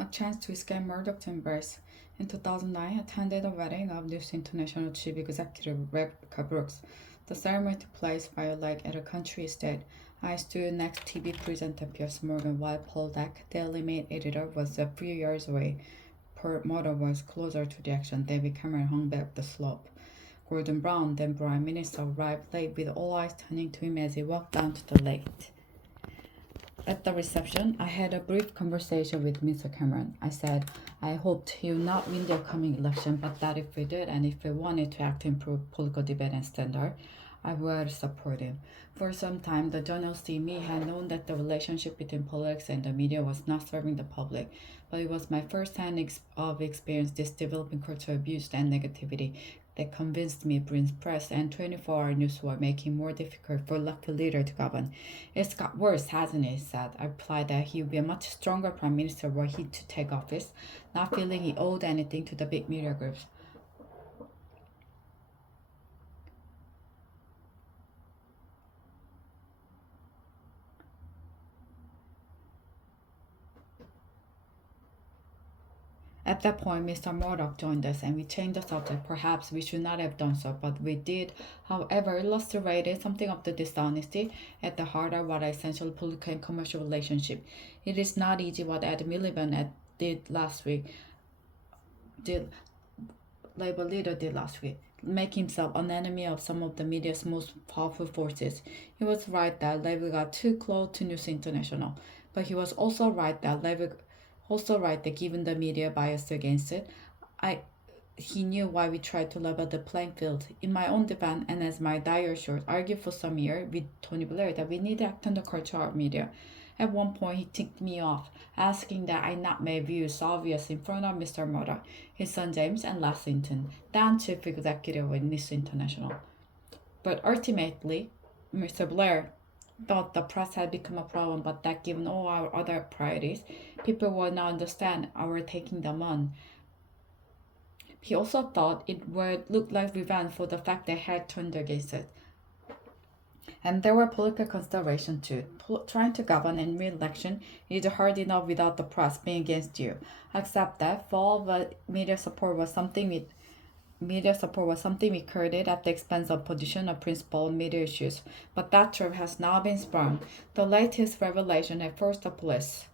A Chance to Escape Murdoch'sembrace. In 2009, I attended a wedding of News International Chief Executive Rebecca Brooks. The ceremony took place by a lake at a country estate. I stood next to TV presenter Piers Morgan while Paul Deck, Daily Mail editor, was a few yards away. Her mother was closer to the action. David Cameron hung back the slope. Gordon Brown, then Prime Minister, arrived late with all eyes turning to him as he walked down to the lake. At the reception, I had a brief conversation with Mr. Cameron. I said, I hoped he would not win the upcoming election, but that if he did and if he wanted to act to improve political debate and standard, I would support him. For some time, the journalist in me had known that the relationship between politics and the media was not serving the public, but it was my first-hand experience this developing cultural abuse and negativity that convinced me Britain's press and 24-hour news were making more difficult for local leader to govern. It's got worse, hasn't it? He said. I replied that he would be a much stronger prime minister were he to take office, not feeling he owed anything to the big media groups. At that point, Mr. Murdoch joined us and we changed the subject. Perhaps we should not have done so, but we did, however, illustrated something of the dishonesty at the heart of what are essentially political and commercial relationship. It is not easy what Ed Miliband did last week, Labour leader did last week, make himself an enemy of some of the media's most powerful forces. He was right that Labour got too close to News International, but he was also right that given the media bias against it, he knew why we tried to level the playing field. In my own defense, and as my dire short argued for some years with Tony Blair that we need to act on the culture of media. At one point, he ticked me off, asking that I not make views obvious in front of Mr. Murdoch, his son James, and Les Hinton, then chief executive of News International. But ultimately, Mr. Blair thought the press had become a problem, but that given all our other priorities, people would now understand our taking them on. He also thought it would look like revenge for the fact they had turned against it. And there were political considerations too. Trying to govern in re-election is hard enough without the press being against you. Except that fall, but media support was something we created at the expense of position of principle on media issues, but that trap has now been sprung. The latest revelation had forced the police,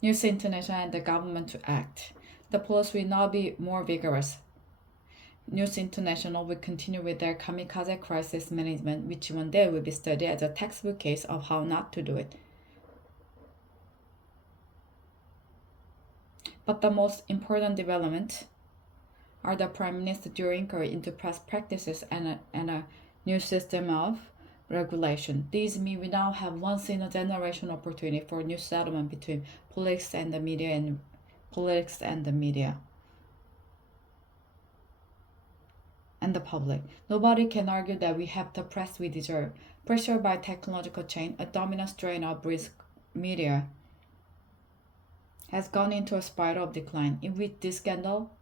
News International, and the government to act. The police will now be more vigorous. News International will continue with their kamikaze crisis management, which one day will be studied as a textbook case of how not to do it. But the most important development are the Prime Minister during inquiry into press practices and a new system of regulation. These mean we now have once-in-a-generation opportunity for new settlement between politics and the media and the public. Nobody can argue that we have the press we deserve. Pressured by technological change, a dominant strain of British media has gone into a spiral of decline, in which this scandal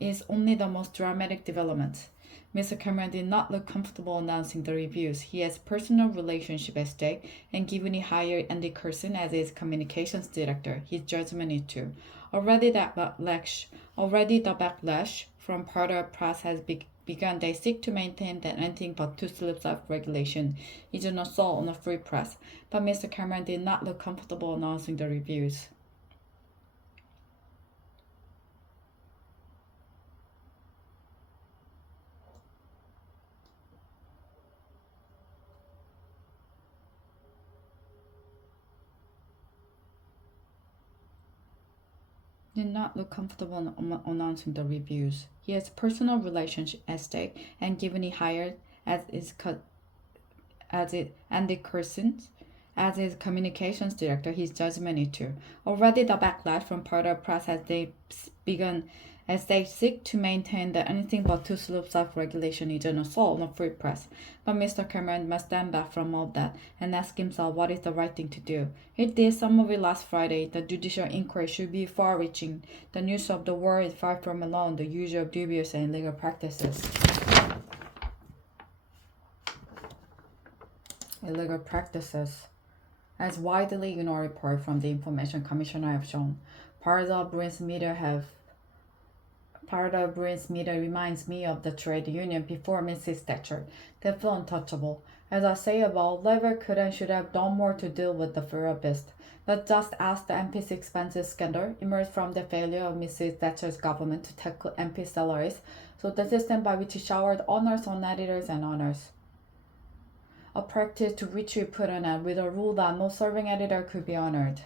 is only the most dramatic development. Mr. Cameron did not look comfortable announcing the reviews. He has personal relationship at stake, and given he hired Andy Coulson as his communications director, his judgment is too. Already the backlash from part of the press has begun. They seek to maintain that anything but two slips of regulation is an assault on a free press. But Mr. Cameron did not look comfortable announcing the reviews. Did not look comfortable announcing the reviews. He has personal relationship at stake, and given he hired Andy Coulson as his communications director, his judgment is too. Already the backlash from part of the press has begun as they seek to maintain that anything but two slopes of regulation is an assault on a free press. But Mr. Cameron must stand back from all that and ask himself what is the right thing to do. He did some of it last Friday. The judicial inquiry should be far-reaching. The news of the war is far from alone the usual dubious and illegal practices. as widely ignored report from the Information Commissioner have shown. Part of Bruin's media reminds me of the trade union before Mrs. Thatcher. They feel untouchable. As I say about Lever could and should have done more to deal with the therapist. But just as the MP's expenses scandal emerged from the failure of Mrs. Thatcher's government to tackle MP salaries, so the system by which he showered honors on editors and honors. A practice to which we put an end with a rule that no serving editor could be honored.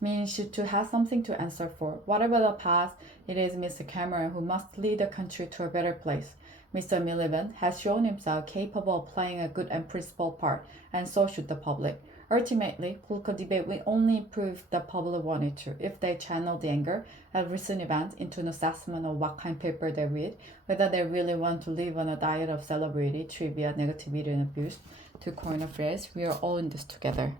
Means to have something to answer for. Whatever the past, it is Mr. Cameron who must lead the country to a better place. Mr. Miliband has shown himself capable of playing a good and principled part, and so should the public. Ultimately, political debate will only improve if the public wanted to, if they channel the anger at recent events into an assessment of what kind of paper they read, whether they really want to live on a diet of celebrity, trivia, negativity, and abuse. To coin a phrase, we are all in this together.